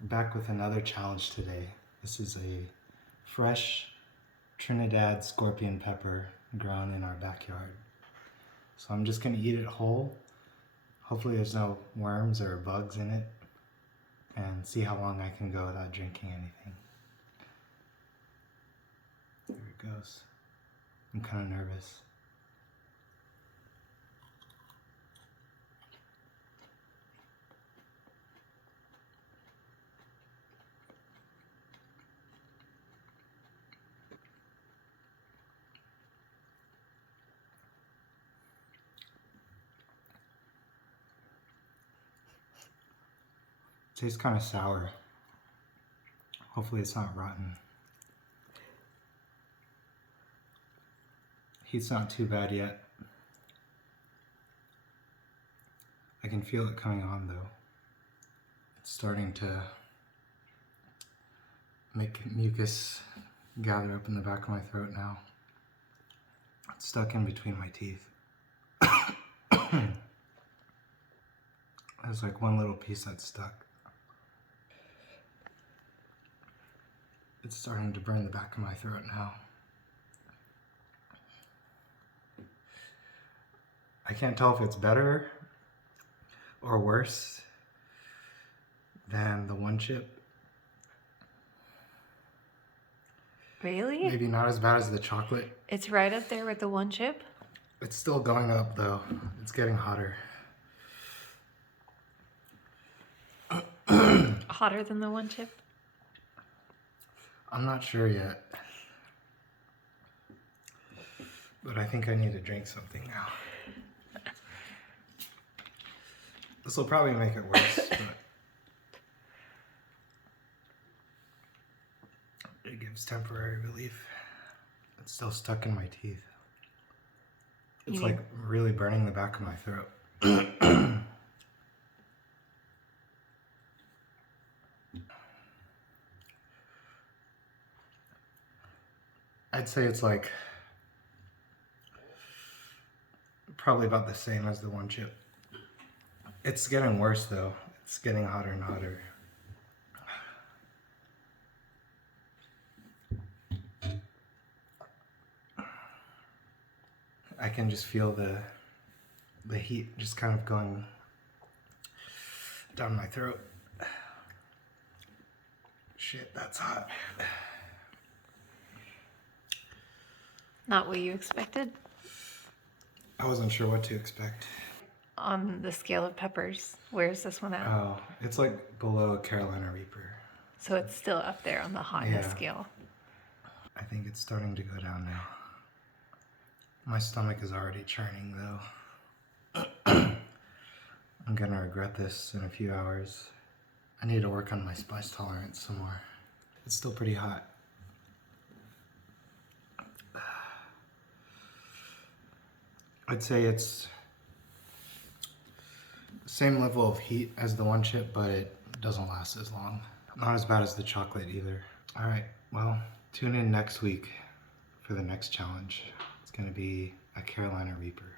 We're back with another challenge today. This is a fresh Trinidad Scorpion pepper grown in our backyard. So I'm just gonna eat it whole. Hopefully there's no worms or bugs in it, and see how long I can go without drinking anything. There it goes. I'm kind of nervous. Tastes kind of sour. Hopefully it's not rotten. Heat's not too bad yet. I can feel it coming on though. It's starting to make mucus gather up in the back of my throat now. It's stuck in between my teeth. There's like one little piece that's stuck. It's starting to burn the back of my throat now. I can't tell if it's better or worse than the one chip. Really? Maybe not as bad as the chocolate. It's right up there with the one chip? It's still going up though. It's getting hotter. Hotter than the one chip? I'm not sure yet. But I think I need to drink something now. This will probably make it worse, but it gives temporary relief. It's still stuck in my teeth. It's like really burning the back of my throat. I'd say it's like probably about the same as the one chip. It's getting worse though. It's getting hotter and hotter. I can just feel the heat just kind of going down my throat. Shit, that's hot. Not what you expected? I wasn't sure what to expect. On the scale of peppers, where's this one at? Oh, it's like below a Carolina Reaper. So it's still up there on the hotness scale. I think it's starting to go down now. My stomach is already churning though. I'm gonna regret this in a few hours. I need to work on my spice tolerance some more. It's still pretty hot. I'd say it's the same level of heat as the one chip, but it doesn't last as long. Not as bad as the chocolate either. All right, well, tune in next week for the next challenge. It's gonna be a Carolina Reaper.